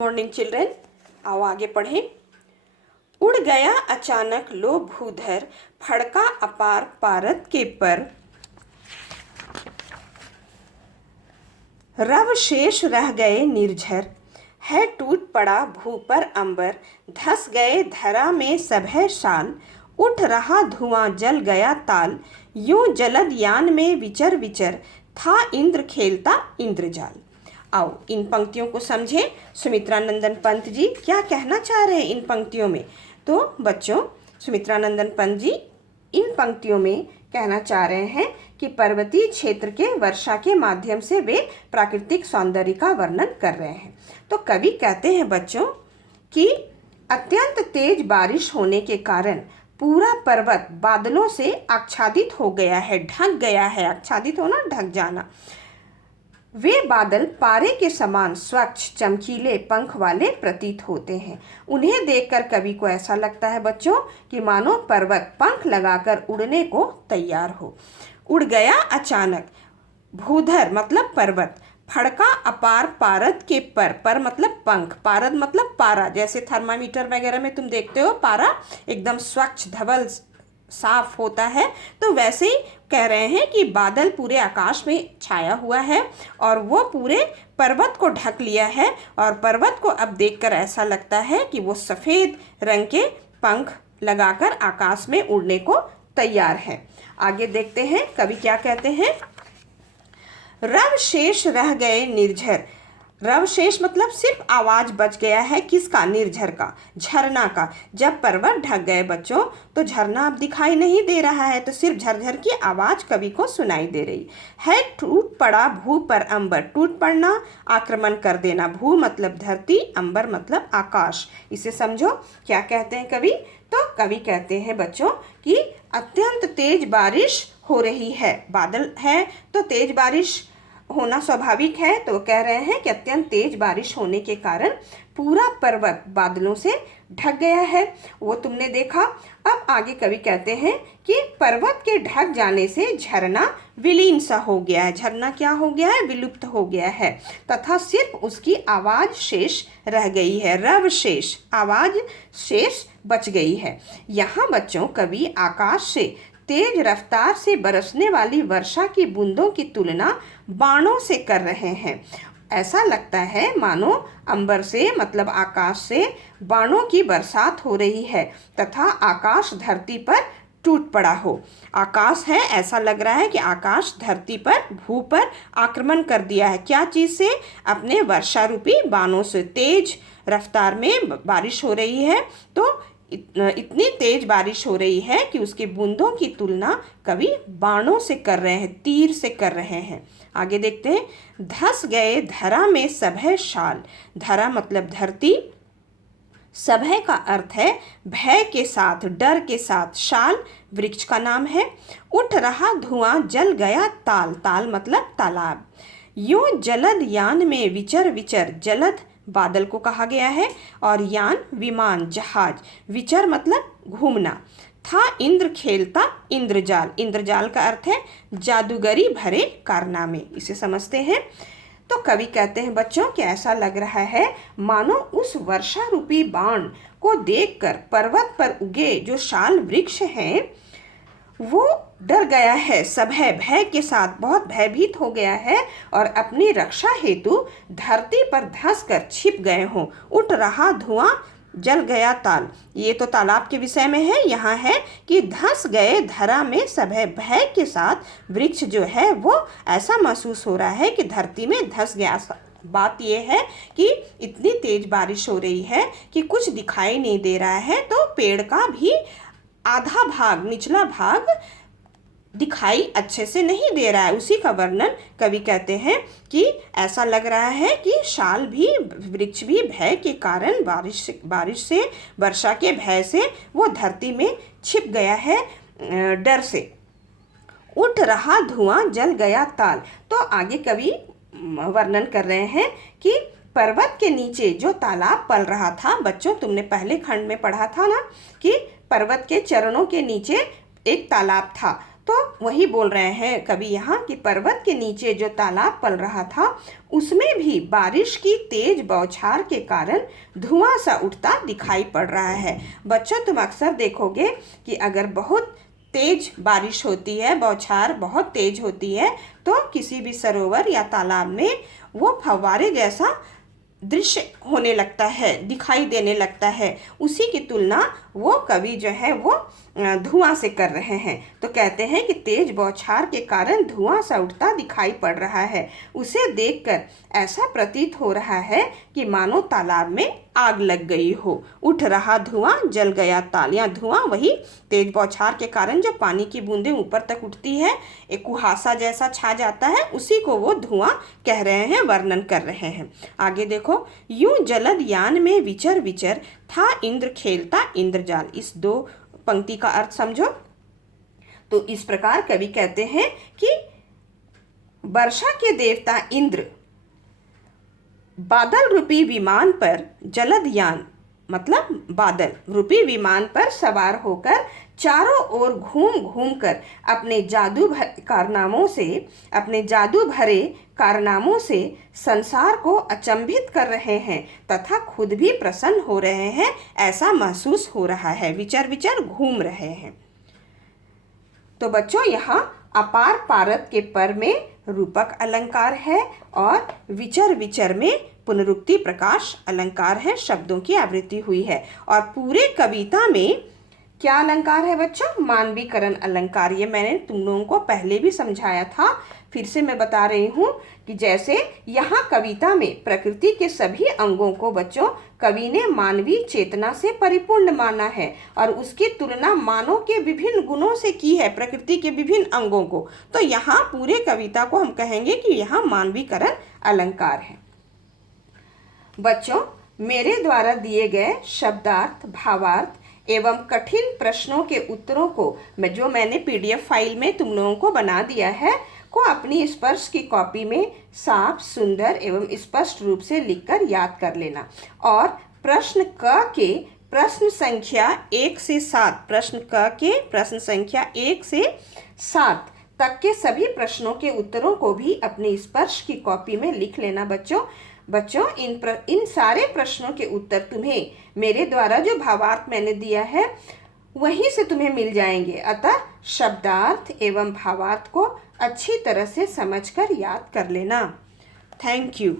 Morning children, आओ आगे पढ़ें। उड़ गया अचानक लो भूधर, फड़का अपार पारद के पर। रव शेष रह गए निर्झर, है टूट पड़ा भू पर अंबर। धस गए धरा में सभय शाल, उठ रहा धुआं जल गया ताल। यूं जलद यान में विचर विचर, था इंद्र खेलता इंद्रजाल। आओ इन पंक्तियों को समझें। सुमित्रा नंदन पंत जी क्या कहना चाह रहे हैं इन पंक्तियों में? तो बच्चों, सुमित्रा नंदन पंत जी इन पंक्तियों में कहना चाह रहे हैं कि पर्वतीय क्षेत्र के वर्षा के माध्यम से वे प्राकृतिक सौंदर्य का वर्णन कर रहे हैं। तो कवि कहते हैं बच्चों कि अत्यंत तेज बारिश होने के कारण पूरा पर्वत बादलों से आच्छादित हो गया है, ढक गया है। आच्छादित होना, ढक जाना। वे बादल पारे के समान स्वच्छ चमकीले पंख वाले प्रतीत होते हैं। उन्हें देखकर कवि को ऐसा लगता है बच्चों कि मानो पर्वत पंख लगाकर उड़ने को तैयार हो। उड़ गया अचानक, भूधर मतलब पर्वत, फड़का अपार पारद के पर मतलब पंख, पारद मतलब पारा। जैसे थर्मामीटर वगैरह में तुम देखते हो पारा एकदम स्वच्छ धवल साफ होता है, तो वैसे ही कह रहे हैं कि बादल पूरे आकाश में छाया हुआ है और वो पूरे पर्वत को ढक लिया है। और पर्वत को अब देखकर ऐसा लगता है कि वो सफ़ेद रंग के पंख लगाकर आकाश में उड़ने को तैयार है। आगे देखते हैं कवि क्या कहते हैं। रव शेष रह गए निर्झर, रव शेष मतलब सिर्फ आवाज बच गया है। किसका? निर्झर का, झरना का। जब पर्वत ढक गए बच्चों तो झरना अब दिखाई नहीं दे रहा है, तो सिर्फ झरझर की आवाज कवि को सुनाई दे रही है। टूट पड़ा भू पर अंबर, टूट पड़ना, आक्रमण कर देना। भू मतलब धरती, अंबर मतलब आकाश। इसे समझो क्या कहते हैं कवि। तो कवि कहते हैं बच्चों कि अत्यंत तेज बारिश हो रही है। बादल है तो तेज बारिश होना स्वाभाविक है। तो कह रहे हैं कि अत्यंत तेज बारिश होने के कारण पूरा पर्वत बादलों से ढक गया है। वो तुमने देखा। अब आगे कवि कहते हैं कि पर्वत के ढक जाने से झरना विलीन सा हो गया है। झरना क्या हो गया है? विलुप्त हो गया है, तथा सिर्फ उसकी आवाज शेष रह गई है। रव शेष, आवाज शेष बच गई है। यहाँ बच्चों कवि आकाश से तेज रफ्तार से बरसने वाली वर्षा की बूंदों की तुलना बाणों से कर रहे हैं। ऐसा लगता है मानो अंबर से मतलब आकाश से बाणों की बरसात हो रही है तथा आकाश धरती पर टूट पड़ा हो। आकाश है, ऐसा लग रहा है कि आकाश धरती पर, भू पर आक्रमण कर दिया है। क्या चीज़ से? अपने वर्षा रूपी बाणों से। तेज रफ्तार में बारिश हो रही है, तो इतनी तेज बारिश हो रही है कि उसके बूंदों की तुलना कवि बाणों से कर रहे हैं, तीर से कर रहे हैं। आगे देखते हैं। धस गए धरा में सभय शाल, धरा मतलब धरती, सभय का अर्थ है भय के साथ, डर के साथ। शाल वृक्ष का नाम है। उठ रहा धुआं जल गया ताल, ताल मतलब तालाब। यूं जलद यान में विचर विचर, जलद बादल को कहा गया है और यान विमान, जहाज। विचर मतलब घूमना। था इंद्र खेलता इंद्रजाल, इंद्रजाल का अर्थ है जादूगरी भरे कारनामे। इसे समझते हैं। तो कवि कहते हैं बच्चों कि ऐसा लग रहा है मानो उस वर्षा रूपी बाण को देखकर पर्वत पर उगे जो शाल वृक्ष हैं वो डर गया है। सभय, भय के साथ बहुत भयभीत हो गया है और अपनी रक्षा हेतु धरती पर धंसकर छिप गए हों। उठ रहा धुआं जल गया ताल, ये तो तालाब के विषय में है। यहाँ है कि धंस गए धरा में सभय, भय के साथ वृक्ष जो है वो ऐसा महसूस हो रहा है कि धरती में धंस गया। बात यह है कि इतनी तेज बारिश हो रही है कि कुछ दिखाई नहीं दे रहा है, तो पेड़ का भी आधा भाग, निचला भाग दिखाई अच्छे से नहीं दे रहा है। उसी का वर्णन कवि कहते हैं कि ऐसा लग रहा है कि शाल भी, वृक्ष भी भय के कारण, बारिश से, वर्षा के भय से वो धरती में छिप गया है, डर से। उठ रहा धुआं जल गया ताल। तो आगे कवि वर्णन कर रहे हैं कि पर्वत के नीचे जो तालाब पल रहा था। बच्चों तुमने पहले खंड में पढ़ा था ना कि पर्वत के चरणों के नीचे एक तालाब था। तो वही बोल रहे हैं कवि यहाँ कि पर्वत के नीचे जो तालाब पल रहा था उसमें भी बारिश की तेज बौछार के कारण धुआं सा उठता दिखाई पड़ रहा है। बच्चों, तुम अक्सर देखोगे कि अगर बहुत तेज बारिश होती है, बौछार बहुत तेज होती है, तो किसी भी सरोवर या तालाब में वो फव्वारे जैसा दृश्य होने लगता है, दिखाई देने लगता है। उसी की तुलना वो कवि जो है वो धुआं से कर रहे हैं। तो कहते हैं कि तेज बौछार के कारण धुआं सा उठता दिखाई पड़ रहा है। उसे देखकर ऐसा प्रतीत हो रहा है कि मानो तालाब में आग लग गई हो। उठ रहा धुआं जल गया ताल। या धुआं वही तेज बौछार के कारण जो पानी की बूंदें ऊपर तक उठती है, एक कुहासा जैसा छा जाता है, उसी को वो धुआं कह रहे हैं, वर्णन कर रहे हैं। आगे देखो, यूं जलद यान में विचर विचर था इंद्र खेलता इंद्रजाल। इस दो पंक्ति का अर्थ समझो। तो इस प्रकार कवि कहते हैं कि वर्षा के देवता इंद्र बादल रूपी विमान पर जलद यान मतलब बादल रूपी विमान पर सवार होकर चारों ओर घूम घूम कर अपने जादू भरे कारनामों से संसार को अचंभित कर रहे हैं तथा खुद भी प्रसन्न हो रहे हैं, ऐसा महसूस हो रहा है। विचर विचर घूम रहे हैं। तो बच्चों, यहाँ अपार पारत के पर में रूपक अलंकार है और विचर विचर में पुनरुक्ति प्रकाश अलंकार है, शब्दों की आवृत्ति हुई है। और पूरे कविता में क्या अलंकार है बच्चों? मानवीकरण अलंकार। ये मैंने तुम लोगों को पहले भी समझाया था, फिर से मैं बता रही हूँ कि जैसे यहाँ कविता में प्रकृति के सभी अंगों को बच्चों कवि ने मानवीय चेतना से परिपूर्ण माना है और उसकी तुलना मानव के विभिन्न गुणों से की है, प्रकृति के विभिन्न अंगों को। तो यहाँ पूरे कविता को हम कहेंगे कि यहाँ मानवीकरण अलंकार है। बच्चों, मेरे द्वारा दिए गए शब्दार्थ, भावार्थ एवं कठिन प्रश्नों के उत्तरों को मैंने PDF फाइल में तुम लोगों को बना दिया है, को अपनी स्पर्श की कॉपी में साफ, सुंदर एवं स्पष्ट रूप से लिखकर याद कर लेना। और प्रश्न क के प्रश्न संख्या 1 से 7, प्रश्न क के प्रश्न संख्या 1 से 7 तक के सभी प्रश्नों के उत्तरों को भी अपनी स्पर्श की कॉपी में लिख लेना बच्चों। इन सारे प्रश्नों के उत्तर तुम्हें मेरे द्वारा जो भावार्थ मैंने दिया है वहीं से तुम्हें मिल जाएंगे। अतः शब्दार्थ एवं भावार्थ को अच्छी तरह से समझकर याद कर लेना। Thank you.